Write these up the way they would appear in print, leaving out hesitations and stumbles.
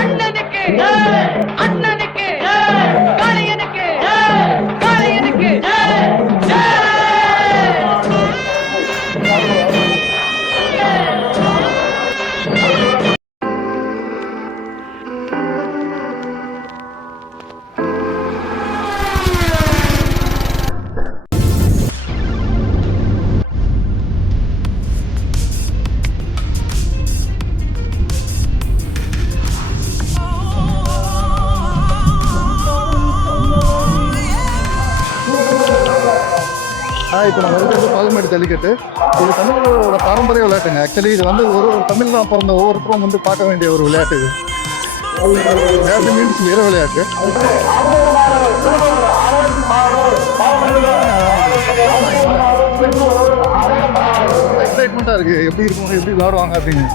அண்ணனுக்கு அண்ணனுக்கு காளையனுக்கு காளையனுக்கு இப்போ நம்ம இருக்கிறது பால்மேடு ஜல்லிக்கட்டு. இது தமிழோட பாரம்பரிய விளையாட்டுங்க. ஆக்சுவலி இது வந்து ஒரு தமிழ் தான் பிறந்த ஒவ்வொருத்தரும் வந்து பார்க்க வேண்டிய ஒரு விளையாட்டு. இது விளையாட்டு மீன்ஸ் வீர விளையாட்டு. எக்ஸைட்மெண்ட்டாக இருக்குது, எப்படி இருக்கும், எப்படி விளையாடுவாங்க அப்படின்னு.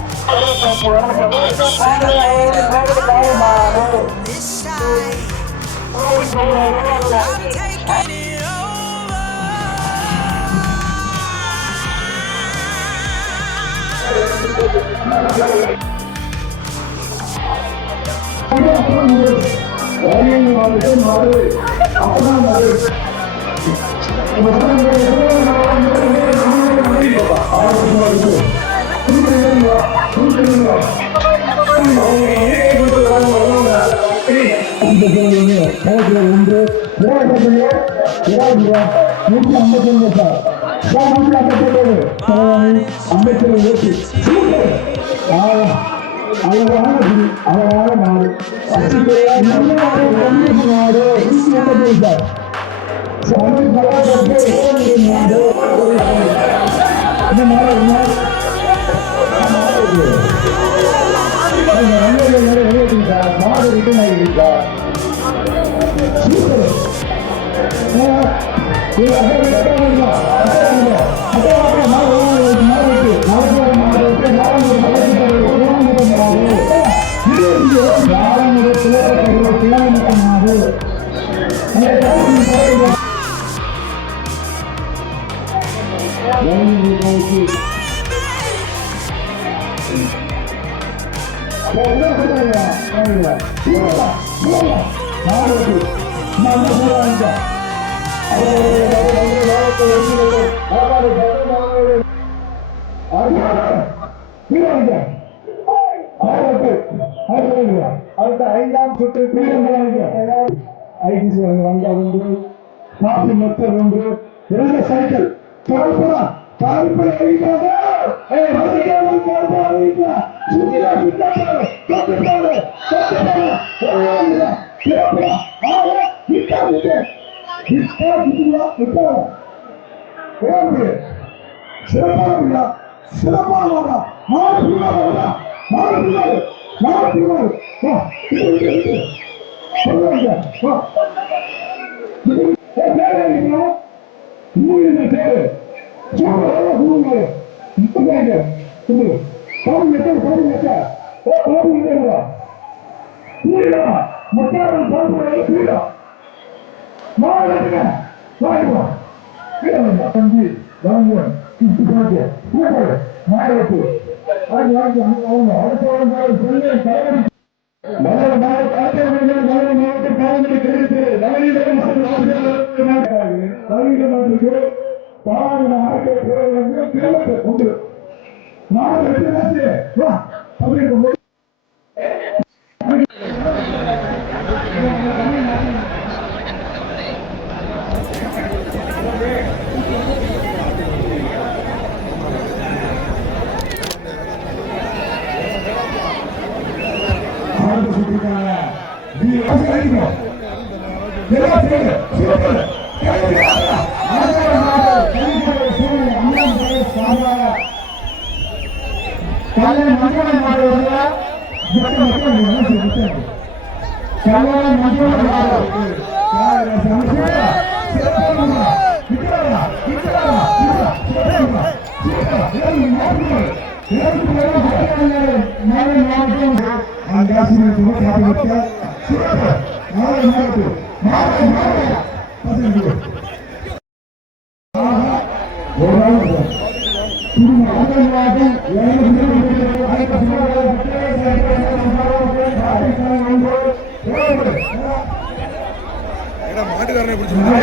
மாட்டுக்காரனை பிடிச்சிருந்தா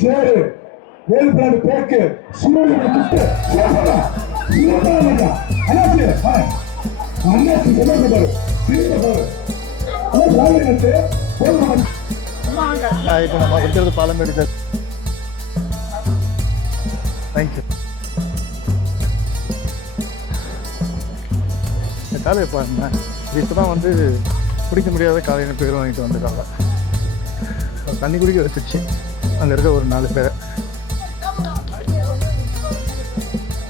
சரி வேலுப்பிராடு பேக்கு சூரியனை கிட்ட இப்போ நம்ம இருக்கிறது பாலமேடு சார். தேங்க்யூ. இந்த காலையை பாருங்க, இது இப்போ தான் வந்து குடிக்க முடியாத காலையில் பேர் வாங்கிட்டு வந்துருக்காங்க. தண்ணி குடிக்க வச்சுச்சு அங்கே இருக்க ஒரு 4 பேரை.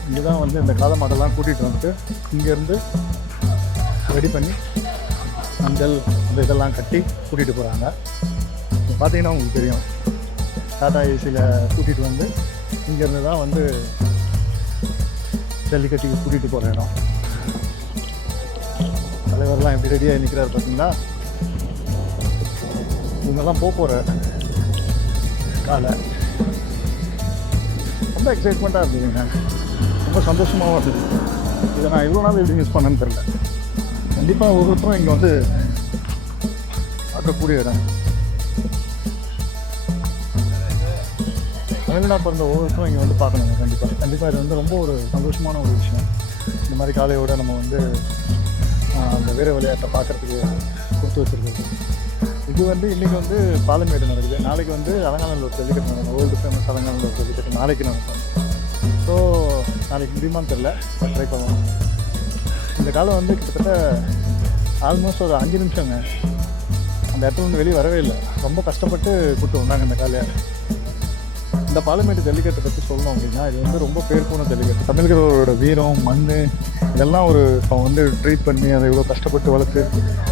இங்கே தான் வந்து இந்த காளை மாடெல்லாம் கூட்டிகிட்டு வந்துட்டு இங்கேருந்து ரெடி பண்ணி மஞ்சள் அந்த இதெல்லாம் கட்டி கூட்டிகிட்டு போகிறாங்க. பார்த்தீங்கன்னா உங்களுக்கு தெரியும், டாடா ஏசியில் கூட்டிகிட்டு வந்து இங்கேருந்து தான் வந்து ஜல்லிக்கட்டுக்கு கூட்டிகிட்டு போகிற இடம். தலைவர்லாம் எப்படி ரெடியாக நிற்கிறாரு பார்த்தீங்களா? இவங்கெல்லாம் போகிற காலை ரொம்ப எக்ஸைட்மெண்ட்டாக இருந்ததுங்க, ரொம்ப சந்தோஷமாகவும் இருந்தது. இதை நான் இவ்வளோ நாள் எப்படி மிஸ் பண்ணேன்னு தெரியல. கண்டிப்பாக ஒவ்வொருத்தரும் இங்கே வந்து பார்க்கக்கூடிய இடம். தமிழ்நாடு பிறந்த ஒவ்வொருத்தரும் இங்கே வந்து பார்க்கணுங்க. கண்டிப்பாக இது வந்து ரொம்ப ஒரு சந்தோஷமான ஒரு விஷயம். இந்த மாதிரி காலையோடு நம்ம வந்து அந்த வீர விளையாட்டை பார்க்குறதுக்கு கொடுத்து வச்சுருக்கோம். இது வந்து இன்றைக்கி வந்து பாலமேடு நடக்குது, நாளைக்கு வந்து அலங்காநல்லூர் ஜல்லிக்கட்டு நடக்கும். வேர்ல்டு ஃபேமஸ் அலங்காநல்லூர் ஜல்லிக்கட்டு நாளைக்கு நடக்கும். ஸோ நாளைக்கு முடியுமான்னு தெரில, ட்ரை பண்ணுவோம். இந்த காலம் வந்து கிட்டத்தட்ட ஆல்மோஸ்ட் ஒரு 5 நிமிஷங்க அந்த இடத்துல வந்து வெளியே வரவே இல்லை. ரொம்ப கஷ்டப்பட்டு கூப்பிட்டு வந்தாங்க இந்த காலையை. இந்த பாலமேடு ஜல்லிக்கட்டை பற்றி சொல்லணும் அப்படின்னா, இது வந்து ரொம்ப பேர் போன ஜல்லிக்கட்டு. தமிழர்களோட வீரம், மண், இதெல்லாம் ஒரு அவன் வந்து ட்ரீட் பண்ணி அதை இவ்வளோ கஷ்டப்பட்டு வளர்த்து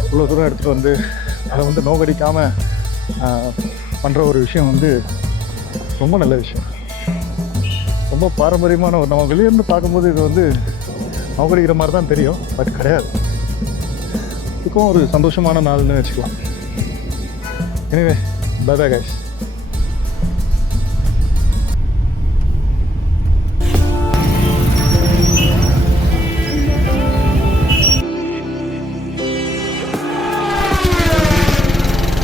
இவ்வளோ தூரம் எடுத்துகிட்டு வந்து அதை வந்து நோகடிக்காமல் பண்ணுற ஒரு விஷயம் வந்து ரொம்ப நல்ல விஷயம். ரொம்ப பாரம்பரியமான ஒரு, நம்ம வெளியிருந்து பார்க்கும்போது இது வந்து நோகடிக்கிற மாதிரி தான் தெரியும், பட் கிடையாது. இதுக்கும் ஒரு சந்தோஷமான நாள்னு வச்சுக்கலாம். Anyway, bye bye guys.